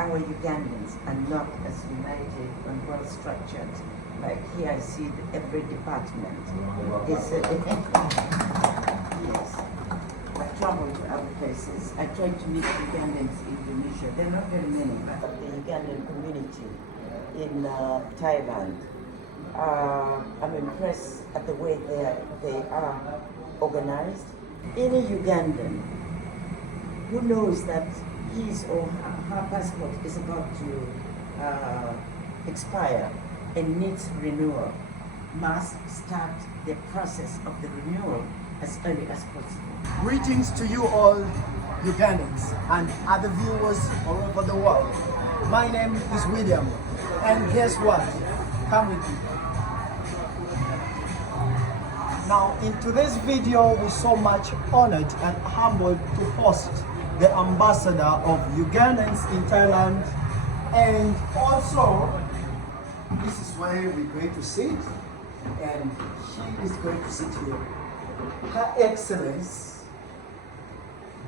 our Ugandans are not as united and well structured. Like here, I see every department is. Yes. I travel to other places. I try to meet Ugandans in Indonesia. There are not very many, but the Ugandan community in Thailand. I'm impressed at the way they are organized. Any Ugandan who knows that his or her passport is about to expire and needs renewal must start the process of the renewal as early as possible. Greetings to you all Ugandans and other viewers all over the world. My name is William, and guess what? Come with me. Now in today's video, we're so much honored and humbled to host the ambassador of Ugandans in Thailand, and also this is where we're going to sit, and she is going to sit here. Her Excellency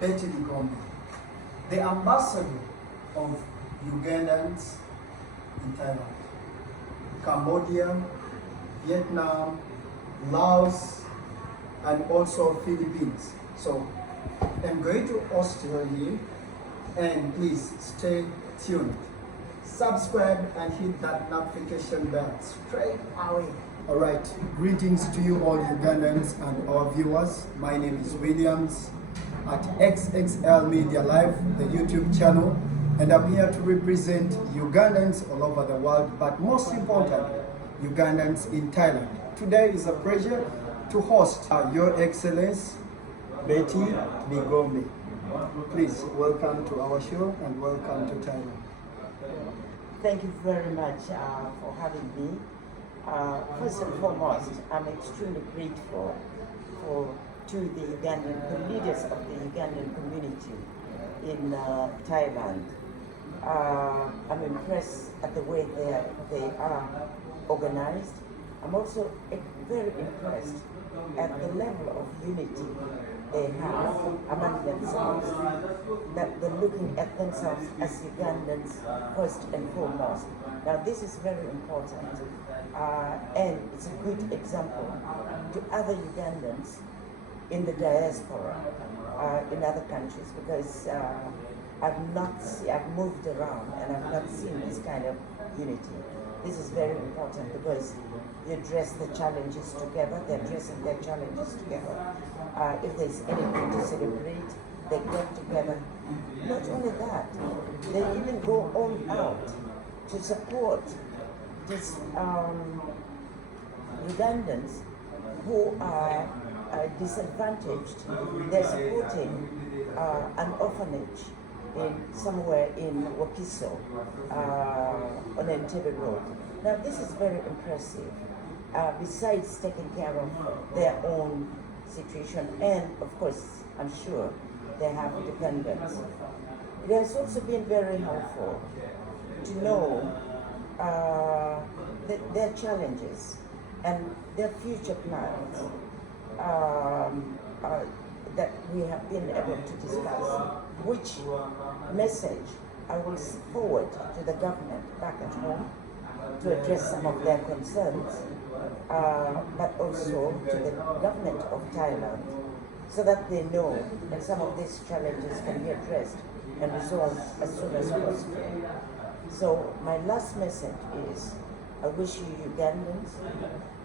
Betty Bigombe, the ambassador of Ugandans in Thailand, Cambodia, Vietnam, Laos, and also Philippines. So I'm going to host her here, and please stay tuned. Subscribe and hit that notification bell straight away. Alright, greetings to you all Ugandans and our viewers. My name is Williams at XXL Media Live, the YouTube channel, and I'm here to represent Ugandans all over the world, but most importantly, Ugandans in Thailand. Today is a pleasure to host Your Excellency Betty Bigombe. Please welcome to our show and welcome to Thailand. Thank you very much for having me. First and foremost, I'm extremely grateful to the leaders of the Ugandan community in Thailand. I'm impressed at the way they are organized. I'm also very impressed at the level of unity they have among themselves, that they're looking at themselves as Ugandans first and foremost. Now this is very important, and it's a good example to other Ugandans in the diaspora, in other countries, because I've moved around and I've not seen this kind of unity. This is very important because they address the challenges together, they're addressing their challenges together. If there's anything to celebrate, they get together. Not only that, they even go all out to support these Ugandans who are disadvantaged. They're supporting an orphanage somewhere in Wakiso, on Entebbe Road. Now this is very impressive. Besides taking care of their own situation, and of course, I'm sure they have dependents. It has also been very helpful to know their challenges and their future plans that we have been able to discuss, which message I will forward to the government back at home to address some of their concerns, but also to the government of Thailand, so that they know that some of these challenges can be addressed and resolved as soon as possible. So my last message is, I wish you Ugandans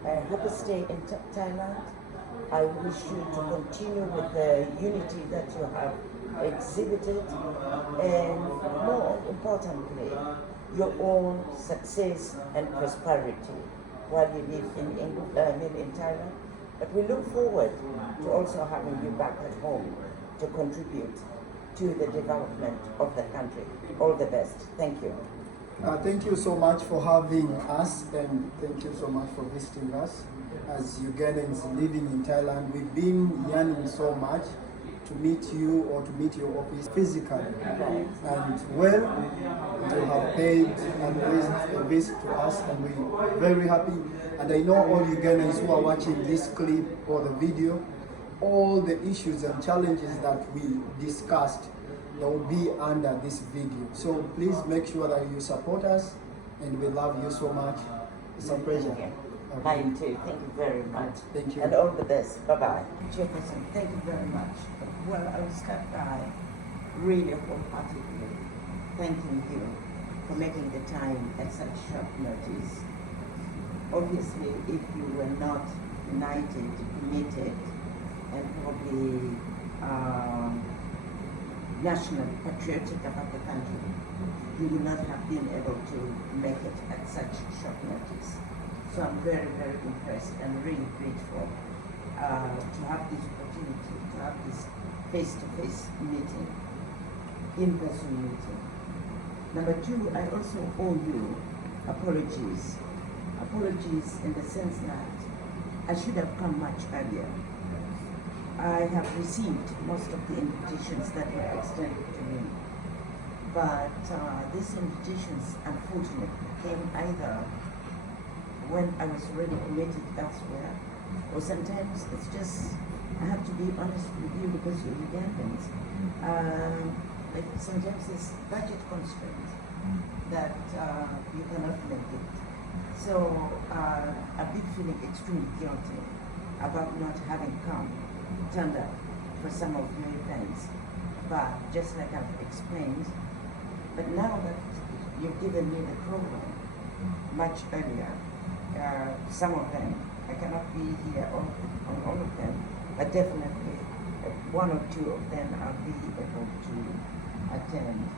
a happy stay in Thailand. I wish you to continue with the unity that you have exhibited, and more importantly, your own success and prosperity while you live in Thailand. But we look forward to also having you back at home to contribute to the development of the country. All the best. Thank you. Thank you so much for having us, and thank you so much for visiting us. As Ugandans living in Thailand, we've been yearning so much to meet you or to meet your office physically. And well, you have paid a visit to us, and we're very happy. And I know all Ugandans who are watching this clip or the video, all the issues and challenges that we discussed, they will be under this video. So please make sure that you support us, and we love you so much. It's a pleasure. Thank you. Okay. Mine too. Thank you very much. Thank you. And all the best. Bye-bye. Jefferson, thank you very much. Well, I will start by really wholeheartedly thanking you for making the time at such short notice. Obviously, if you were not united, committed, and probably national patriotic about the country, you would not have been able to make it at such short notice. So I'm very, very impressed and really grateful to have this opportunity, to have this face-to-face meeting, in-person meeting. Number two, I also owe you apologies. Apologies in the sense that I should have come much earlier. I have received most of the invitations that were extended to me, but these invitations unfortunately came either when I was already committed elsewhere, or sometimes it's just, I have to be honest with you because you're Ugandans. Like sometimes there's budget constraints that you cannot make it. So I've been feeling extremely guilty about not having turned up for some of your events. But just like I've explained, but now that you've given me the program much earlier, some of them, I cannot be here on all of them, but definitely one or two of them I'll be able to attend.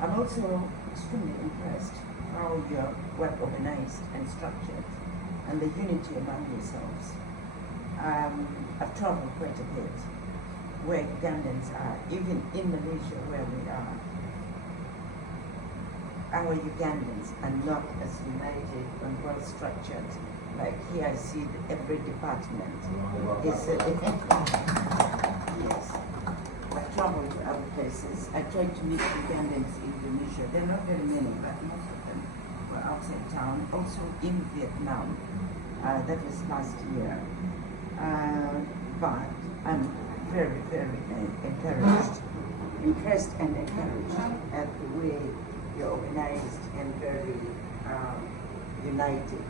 I'm also extremely impressed how you're well organized and structured, and the unity among yourselves. I've traveled quite a bit where Ugandans are, even in Malaysia where we are. Our Ugandans are not as united and well structured. Like here I see that every department is yes. I've traveled to other places. I tried to meet Ugandans in Indonesia. There are not very many, but most of them were outside town. Also in Vietnam. That was last year. But I'm very, very impressed and encouraged at the way you're organized and very united.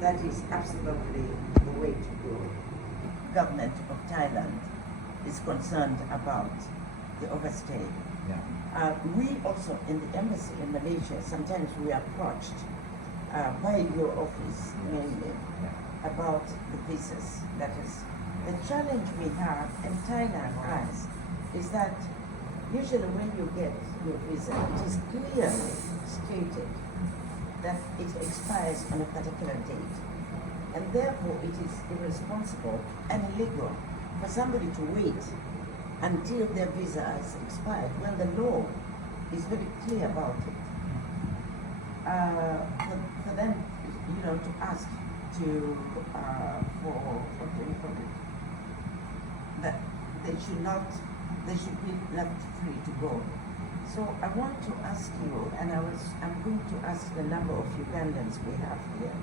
That is absolutely the way to go. Government of Thailand is concerned about the overstay. Yeah. We also in the embassy in Malaysia, sometimes we are approached by your office mainly about the visas. That is, the challenge we have and Thailand has is that usually when you get your visa, it is clearly stated that it expires on a particular date. And therefore it is irresponsible and illegal for somebody to wait until their visa has expired when the law is very clear about it. For them, to ask for what do you call it? That they should be left free to go. So I want to ask you, and I'm going to ask the number of Ugandans we have here,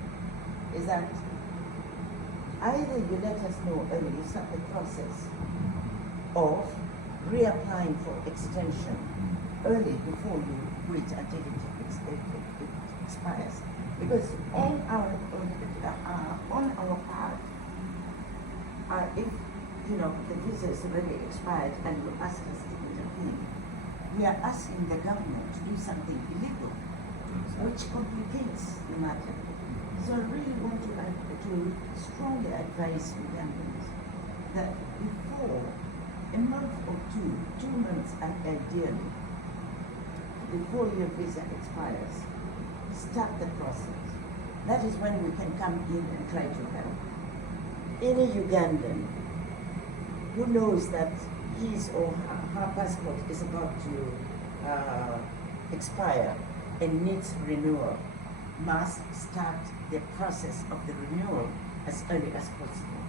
is that either you let us know early, you start the process of reapplying for extension early before you wait until it expires. Because on our part, if the visa is already expired and you ask us to intervene, we are asking the government to do something illegal, which complicates the matter. So I really want to strongly advise Ugandans that before a month or 2 months ideally, before your visa expires, start the process. That is when we can come in and try to help. Any Ugandan who knows that his or her passport is about to expire and needs renewal must start the process of the renewal as early as possible.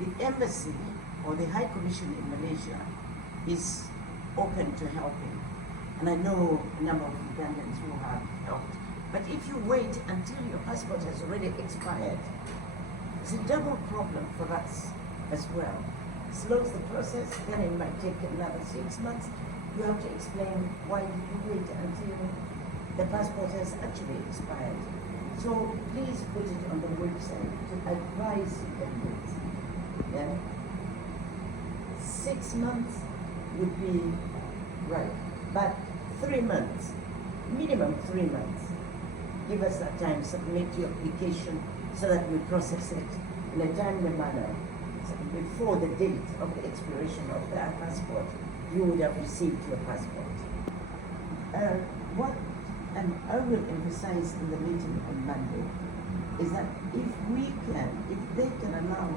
The embassy or the High Commission in Malaysia is open to helping, and I know a number of Ugandans who have helped. But if you wait until your passport has already expired, it's a double problem for us as well. Slows the process, then it might take another 6 months, you have to explain why you wait until the passport has actually expired. So please put it on the website to advise Ugandans. Yeah? 6 months would be right, but 3 months, minimum 3 months. Give us that time, submit your application so that we process it in a timely manner. So before the date of the expiration of the passport, you would have received your passport. What I will emphasize in the meeting on Monday is that if they can allow,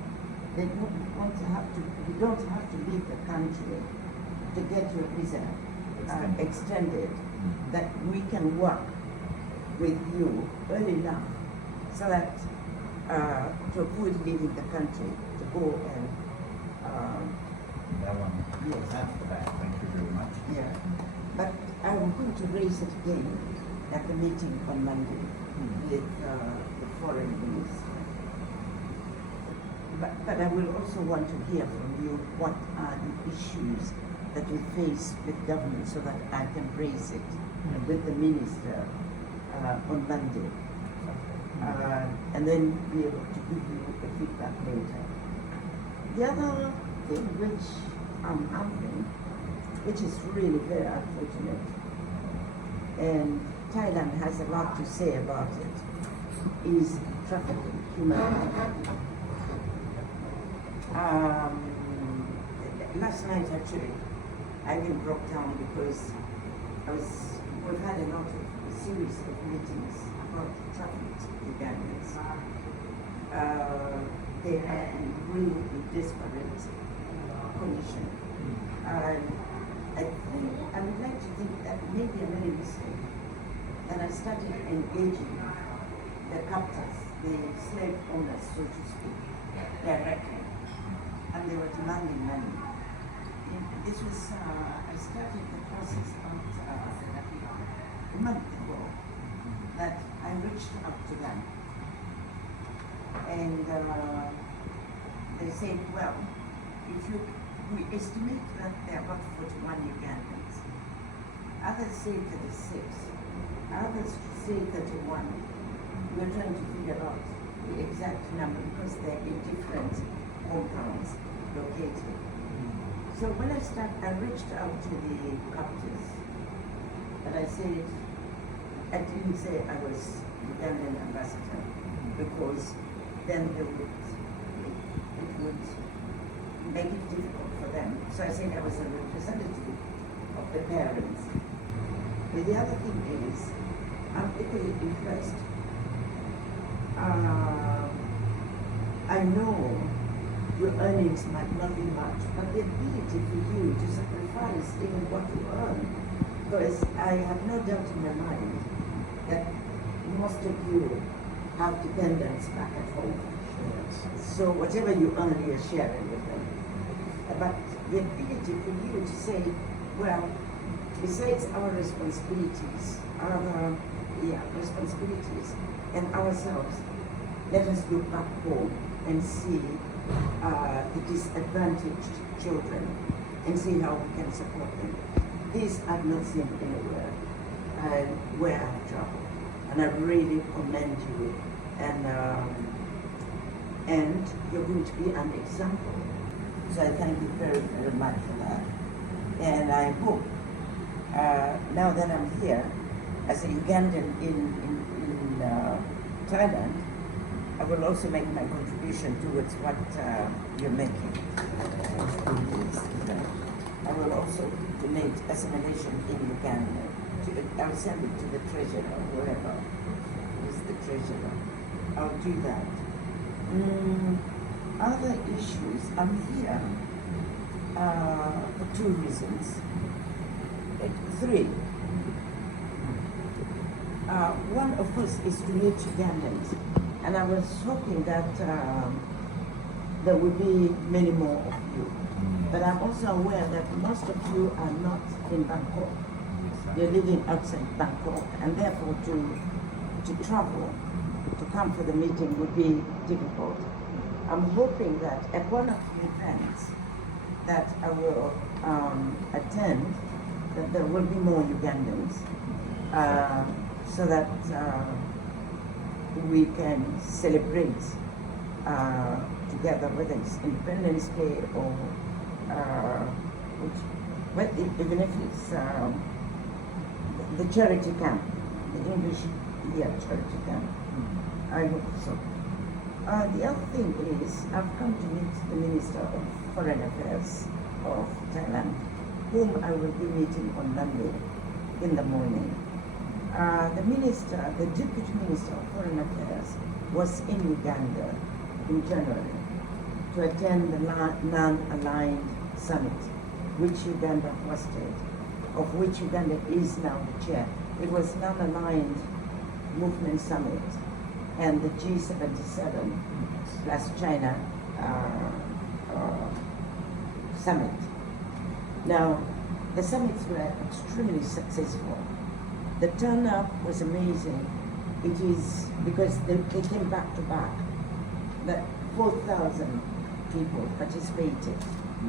you don't have to leave the country to get your visa extended, that we can work with you early enough so that to avoid leaving the country, to go and That one. Yes. After that, thank you very much. yeah. But I'm going to raise it again at the meeting on Monday with the foreign minister. But I will also want to hear from you what are the issues that you face with government so that I can raise it with the minister on Monday. And then be able to give you a feedback later. The other thing which I'm having, which is really very unfortunate, and Thailand has a lot to say about it, is trafficking, human trafficking. Last night actually, I even broke down because we've had a series of meetings about trafficked Ugandans. They are in really desperate condition. I would like to think that maybe I made a mistake. And I started engaging the captors, the slave owners, so to speak, directly. And they were demanding money. This was, I started the process about a month ago, that I reached out to them. And they said, well, we estimate that there are about 41 Ugandans. Others say 36, others say 31. We're trying to figure out the exact number because they're in different compounds located. So when I reached out to the captors, and I said, I didn't say I was Ugandan ambassador because then it would make it difficult for them. So I said I was a representative of the parents. But the other thing is, I'm equally impressed. I know your earnings might not be much, but the ability for you to sacrifice even what you earn, because I have no doubt in my mind that most of you have dependents back at home. So whatever you earn, you're sharing with them. But the ability for you to say, well, besides our responsibilities, responsibilities and ourselves, let us look back home and see the disadvantaged children and see how we can support them. These I've not seen anywhere where I have traveled. And I really commend you, and you're going to be an example. So I thank you very, very much for that. And I hope, now that I'm here, as a Ugandan in Thailand, I will also make my contribution towards what you're making. I will also donate as a Malaysian in Uganda. I'll send it to the treasurer, whoever is the treasurer. I'll do that. Other issues, I'm here for 2 reasons. 3. One, of course, is to meet Ugandans. And I was hoping that there would be many more of you. But I'm also aware that most of you are not in Bangkok. You're living outside Bangkok, and therefore to travel, to come for the meeting would be difficult. I'm hoping that at one of the events that I will attend, that there will be more Ugandans, so that we can celebrate together, whether it's Independence Day or even if it's the charity camp, the English Year charity camp. I hope so. The other thing is, I've come to meet the Minister of Foreign Affairs of Thailand, whom I will be meeting on Monday in the morning. The Deputy Minister of Foreign Affairs was in Uganda in January to attend the non-aligned summit, which Uganda hosted, of which Uganda is now the chair. It was non-aligned movement summit and the G77 plus China summit. Now, the summits were extremely successful. The turnout was amazing. It is because they came back to back. That 4,000 people participated.